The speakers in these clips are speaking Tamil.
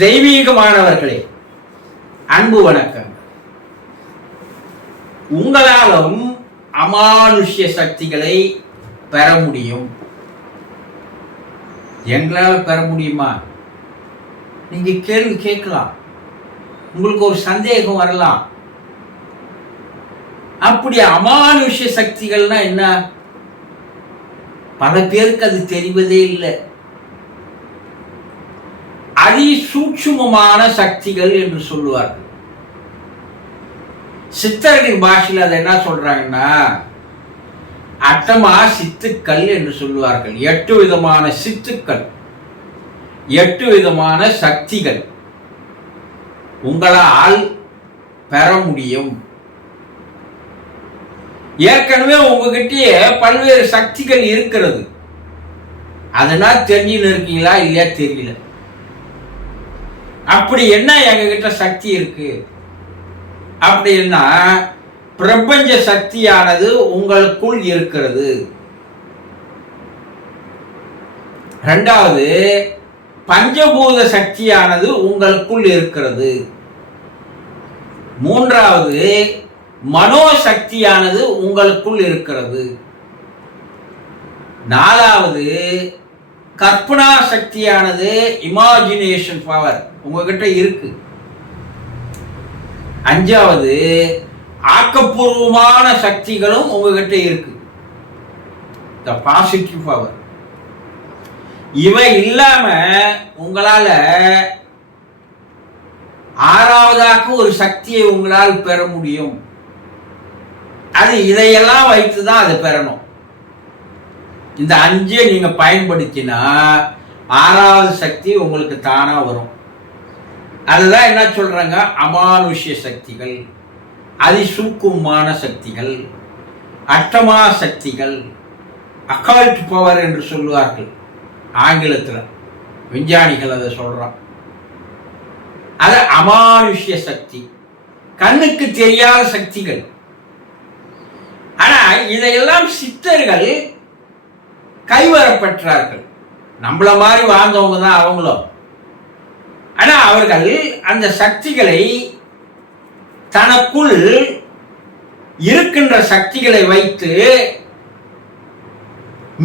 தெய்வீகமானவர்களே, அன்பு வணக்கம். உங்களாலும் அமானுஷ்ய சக்திகளை பெற முடியும். எங்களால் பெற முடியுமா? நீங்க கேள்வி கேட்கலாம், உங்களுக்கு ஒரு சந்தேகம் வரலாம். அப்படி அமானுஷ்ய சக்திகள்னா என்ன? பல பேருக்கு அது தெரிவதே இல்லை. அதிசூட்சுமமான சக்திகள் என்று சொல்லுவார்கள். சித்தர்கள் பாஷையில் அதை என்ன சொல்றாங்கன்னா, அட்டமா சித்துக்கள் என்று சொல்லுவார்கள். 8 விதமான சித்துக்கள், 8 விதமான சக்திகள் உங்களால் பெற முடியும். ஏற்கனவே உங்ககிட்டயே பல்வேறு சக்திகள் இருக்கிறது. அதனால் தெரிஞ்சுன்னு இருக்கீங்களா இல்லையா தெரியல. அப்படி என்ன எங்ககிட்ட சக்தி இருக்கு அப்படின்னா, பிரபஞ்ச சக்தியானது உங்களுக்குள் இருக்கிறது. இரண்டாவது, பஞ்சபூத சக்தியானது உங்களுக்குள் இருக்கிறது. மூன்றாவது, மனோசக்தியானது உங்களுக்குள் இருக்கிறது. நாலாவது, கற்பனா சக்தியானது, இமேஜினேஷன் பவர் உங்ககிட்ட இருக்கு. அஞ்சாவது, ஆக்கப்பூர்வமான சக்திகளும் உங்ககிட்ட இருக்கு, த பாசிட்டிவ் பவர். இவை இல்லாம உங்களால ஆறாவதாக ஒரு சக்தியை உங்களால் பெற முடியும். அது இதையெல்லாம் வைத்துதான் அதை பெறணும். இந்த 5 நீங்க பயன்படுத்தினா ஆறாவது சக்தி உங்களுக்கு தானா வரும். அதுதான் என்ன சொல்றாங்க, அமானுஷ்ய சக்திகள், அதிசூக்குமான சக்திகள், அட்டமா சக்திகள், அகால்ட் பவர் என்று சொல்லுவார்கள் ஆங்கிலத்தில். விஞ்ஞானிகள் அதை சொல்றான். அது அமானுஷ்ய சக்தி, கண்ணுக்கு தெரியாத சக்திகள். ஆனா இதையெல்லாம் சித்தர்கள் கைவரப்பெற்றார்கள். நம்மள மாதிரி வாழ்ந்தவங்க தான் அவங்களும். ஆனா அவர்கள் அந்த சக்திகளை, தனக்குள் இருக்கின்ற சக்திகளை வைத்து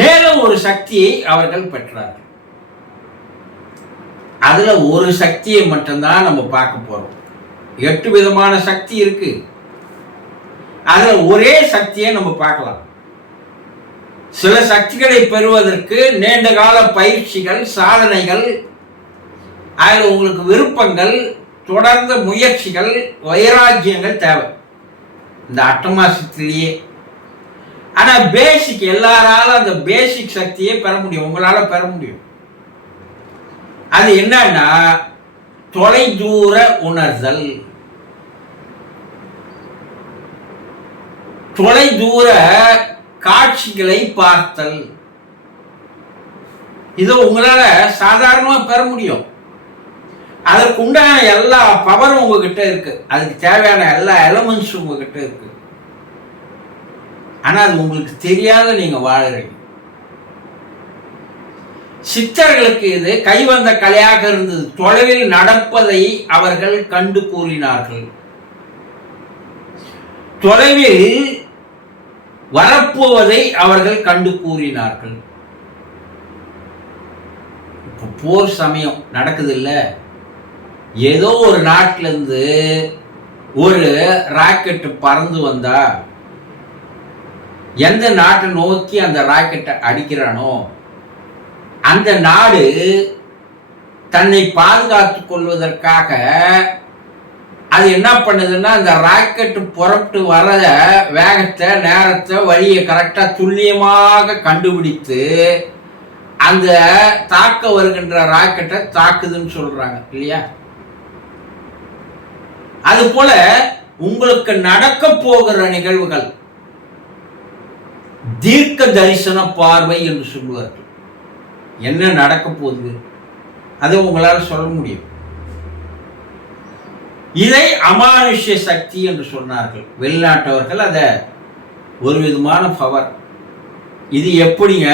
மேலும் ஒரு சக்தியை அவர்கள் பெற்றார்கள். அதுல ஒரு சக்தியை மட்டும்தான் நம்ம பார்க்க போறோம். 8 விதமான சக்தி இருக்கு. அதுல ஒரே சக்தியை நம்ம பார்க்கலாம். சில சக்திகளை பெறுவதற்கு நீண்ட கால பயிற்சிகள், சாதனைகள், அதில் உங்களுக்கு விருப்பங்கள், தொடர்ந்த முயற்சிகள், வைராக்கியங்கள் தேவை இந்த அட்டமாசத்திலேயே. ஆனா பேசிக், எல்லாராலும் அந்த பேசிக் சக்தியை பெற முடியும், உங்களால பெற முடியும். அது என்னன்னா, தொலைதூர உணர்தல், தொலைதூர காட்சிகளை பார்த்தல். இதை உங்களால சாதாரணமா பெற முடியும். அதற்கு உண்டான எல்லா பவரும் உங்ககிட்ட இருக்கு, அதுக்கு தேவையான எல்லா எலமெண்ட்ஸும் உங்ககிட்ட இருக்கு. ஆனா அது உங்களுக்கு தெரியாத நீங்க வாழறீங்க. சித்தர்களுக்கு இது கைவந்த கலையாக இருந்தது. தொலைவில் நடப்பதை அவர்கள் கண்டு கூறினார்கள். தொலைவில் வரப்போவதை அவர்கள் கண்டு கூறினார்கள். இப்போ போர் சமயம் நடக்குது இல்ல, ஏதோ ஒரு நாட்டில இருந்து ஒரு ராக்கெட் பறந்து வந்தா, எந்த நாட்டை நோக்கி அந்த ராக்கெட்டை அடிக்கிறானோ அந்த நாடு தன்னை பாதுகாத்துக் கொள்வதற்காக அது என்ன பண்ணுதுன்னா, அந்த ராக்கெட் புறப்பட்டு வர வேகத்தை, நேரத்தை, வழியை கரெக்டா துல்லியமாக கண்டுபிடித்து அந்த தாக்க வருகின்ற ராக்கெட்டை தாக்குதுன்னு சொல்றாங்க இல்லையா? அது போல உங்களுக்கு நடக்க போகிற நிகழ்வுகள் தீர்க்க தரிசன பார்வை என்று சொல்லுவார்கள். என்ன நடக்க போகுது அதை உங்களால் சொல்ல முடியும். இதை அமானுஷ்ய சக்தி என்று சொன்னார்கள் வெளிநாட்டவர்கள். அத ஒரு விதமான பவர். இது எப்படிங்க,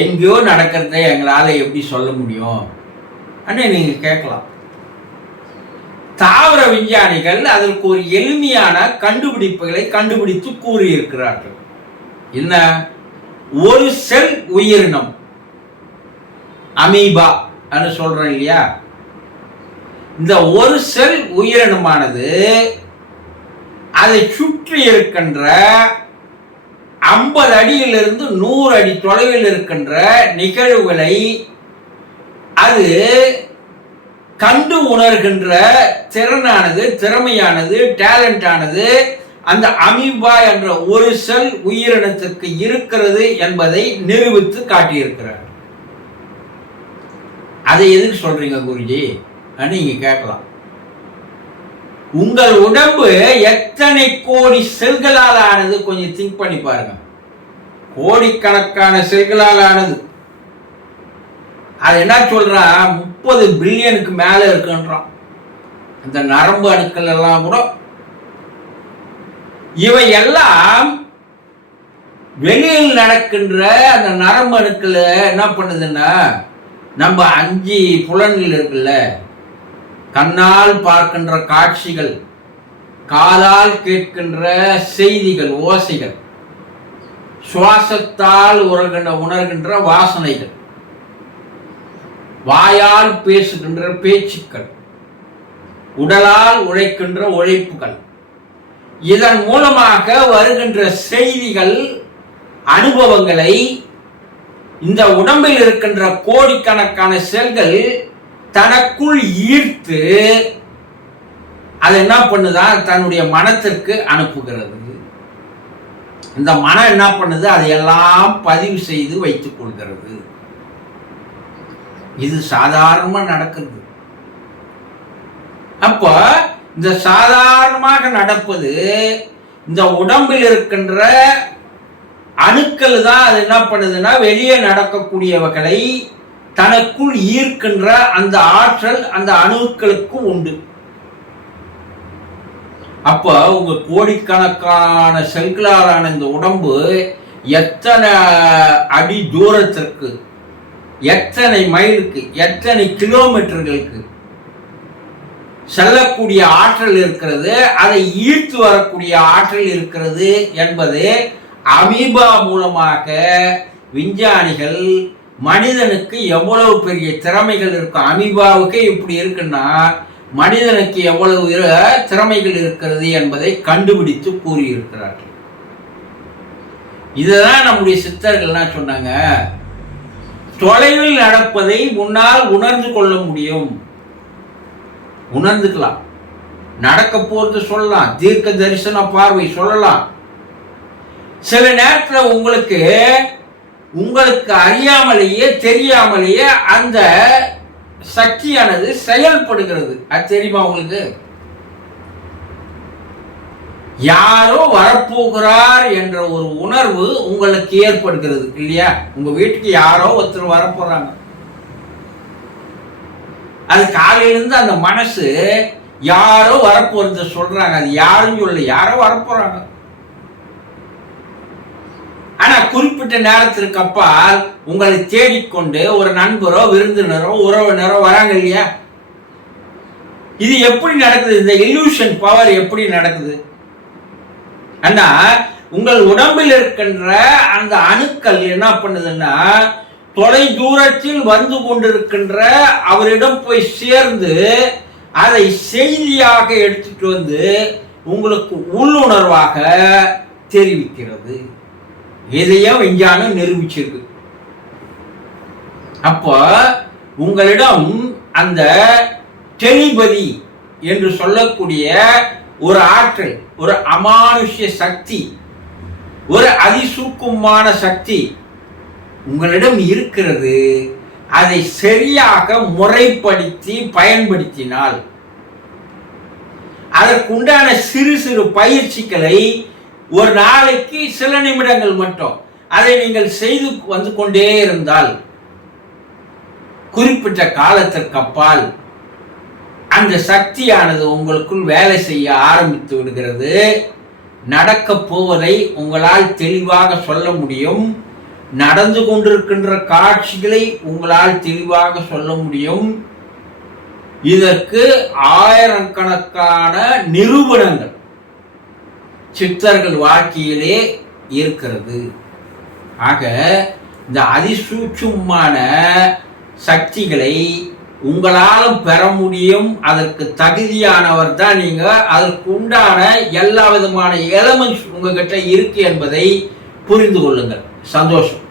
எங்கேயோ நடக்கிறத எங்களால் எப்படி சொல்ல முடியும் அண்ணே நீங்கள் கேட்கலாம். தாவர விஞ்ஞானிகள் அதற்கு ஒரு எளிமையான கண்டுபிடிப்புகளை கண்டுபிடித்து கூறியிருக்கிறார்கள். என்ன? ஒரு செல் உயிரினம் அமீபா சொல்றோம் இல்லையா, இந்த ஒரு செல் உயிரினமானது அதை சுற்றி இருக்கின்ற 50 அடியிலிருந்து 100 அடி தொலைவில் இருக்கின்ற நிகழ்வுகளை அது கண்டு உணர்கின்ற திறமையானது டேலண்டானது அந்த அமீபா என்ற ஒரு செல் உயிரினத்திற்கு இருக்கிறது என்பதை நிரூபித்து காட்டியிருக்கிறார். அதை எதுக்கு சொல்றீங்க குருஜி நீங்க கேட்கலாம். உங்கள் உடம்பு எத்தனை கோடி செல்களால் ஆனது கொஞ்சம் திங்க் பண்ணி பாருங்க. கோடிக்கணக்கான செல்களால் ஆனது. அது என்ன சொல்றான், 30 பில்லியனுக்கு மேல இருக்குன்றான். அந்த நரம்பு அணுக்கள் எல்லாம் கூட இவை எல்லாம் வெளியில் நடக்கின்ற அந்த நரம்பு அணுக்கள் என்ன பண்ணுதுன்னா, நம்ம 5 புலன்கள் இருக்குல்ல, கண்ணால் பார்க்கின்ற காட்சிகள், காதால் கேட்கின்ற செய்திகள் ஓசைகள், சுவாசத்தால் உணர்கின்ற வாசனைகள், வாயால் பேசுகின்ற பேச்சுக்கள், உடலால் உழைக்கின்ற உழைப்புகள், இதன் மூலமாக வருகின்ற செய்திகள் அனுபவங்களை இந்த உடம்பில் இருக்கின்ற கோடிக்கணக்கான செல்கள் தனக்குள் ஈர்த்து அது என்ன பண்ணுதான், தன்னுடைய மனத்திற்கு அனுப்புகிறது. இந்த மனம் என்ன பண்ணுது, அதையெல்லாம் பதிவு செய்து வைத்துக் கொள்கிறது. இது சாதாரணமா நடக்குது. அப்ப இந்த சாதாரணமாக நடப்பது இந்த உடம்பில் இருக்கின்ற அணுக்கள் தான் அது என்ன பண்ணுதுன்னா வெளியே நடக்கக்கூடியவர்களை தனக்குள் ஈர்க்கின்ற அந்த ஆற்றல் அந்த அணுக்களுக்கு உண்டு. அப்ப உங்க கோடிக்கணக்கான செல்களாலான இந்த உடம்பு எத்தனை அடி தூரத்திற்கு, எத்தனை மைலுக்கு, எத்தனை கிலோமீட்டர்களுக்கு செல்லக்கூடிய ஆற்றல் இருக்கிறது, அதை ஈர்த்து வரக்கூடிய ஆற்றல் இருக்கிறது என்பது அமீபா மூலமாக விஞ்ஞானிகள் மனிதனுக்கு எவ்வளவு பெரிய திறமைகள் இருக்கும், அமீபாவுக்கு இப்படி இருக்குன்னா மனிதனுக்கு எவ்வளவு திறமைகள் இருக்கிறது என்பதை கண்டுபிடித்து கூறியிருக்கிறார்கள். இதுதான் நம்முடைய சித்தர்கள்லாம் சொன்னாங்க, தொலைவில் நடப்பதை முன்னால் உணர்ந்து கொள்ள முடியும். உணர்ந்துக்கலாம், நடக்க போறது சொல்லலாம், தீர்க்க தரிசன பார்வை சொல்லலாம். சில நேரத்தில் உங்களுக்கு அறியாமலேயே தெரியாமலேயே அந்த சக்தியானது செயல்படுகிறது. அது தெரியுமா உங்களுக்கு? யாரோ வரப்போகிறார் என்ற ஒரு உணர்வு உங்களுக்கு ஏற்படுகிறது இல்லையா? உங்க வீட்டுக்கு யாரோ ஒருத்தர் வரப்போறாங்க, அது காலையிலிருந்து அந்த மனசு யாரோ வரப்போறது சொல்றாங்க. அது யாரும் சொல்ல, யாரோ வரப்போறாங்க. ஆனா குறிப்பிட்ட நேரத்திற்கு அப்பால் உங்களை தேடிக்கொண்டு ஒரு நண்பரோ விருந்தினரோ உறவினரோ வராங்க இல்லையா? இது எப்படி நடக்குது? இந்த இல்யூஷன் பவர் எப்படி நடக்குது? ஆனா உங்கள் உடம்பில் இருக்கின்ற அந்த அணுக்கள் என்ன பண்ணுதுன்னா, தொலை தூரத்தில் வந்து கொண்டிருக்கின்ற அவரிடம் போய் சேர்ந்து அதை செய்தியாக எடுத்துட்டு வந்து உங்களுக்கு உள்ளுணர்வாக தெரிவிக்கிறது. இதையும் விஞ்ஞானம் நிரூபிச்சிருக்கு. அப்போ உங்களிடம் அந்த டெலிபதி என்று சொல்லக்கூடிய ஒரு ஆற்றல், ஒரு அமானுஷ்ய சக்தி, ஒரு அதிசூக்குமான சக்தி உங்களிடம் இருக்கிறது. அதை சரியாக முறைப்படுத்தி பயன்படுத்தினால், அதற்குண்டான சிறு சிறு பயிற்சிகளை ஒரு நாளைக்கு சில நிமிடங்கள் மட்டும் அதை நீங்கள் செய்து வந்து கொண்டே இருந்தால் குறிப்பிட்ட காலத்திற்கு அப்பால் அந்த சக்தியானது உங்களுக்குள் வேலை செய்ய ஆரம்பித்து விடுகிறது. நடக்க போவதை உங்களால் தெளிவாக சொல்ல முடியும். நடந்து கொண்டிருக்கின்ற காட்சிகளை உங்களால் தெளிவாக சொல்ல முடியும். இதற்கு ஆயிரக்கணக்கான நிரூபணங்கள் சித்தர்கள் வாழ்க்கையிலே இருக்கிறது. ஆக இந்த அதிசூட்சமான சக்திகளை உங்களாலும் பெற முடியும். அதற்கு தகுதியானவர் தான் நீங்க. அதற்கு உண்டான எல்லா விதமான எலமெண்ட்ஸ் உங்ககிட்ட இருக்கு என்பதை புரிந்து கொள்ளுங்கள். சந்தோஷம்.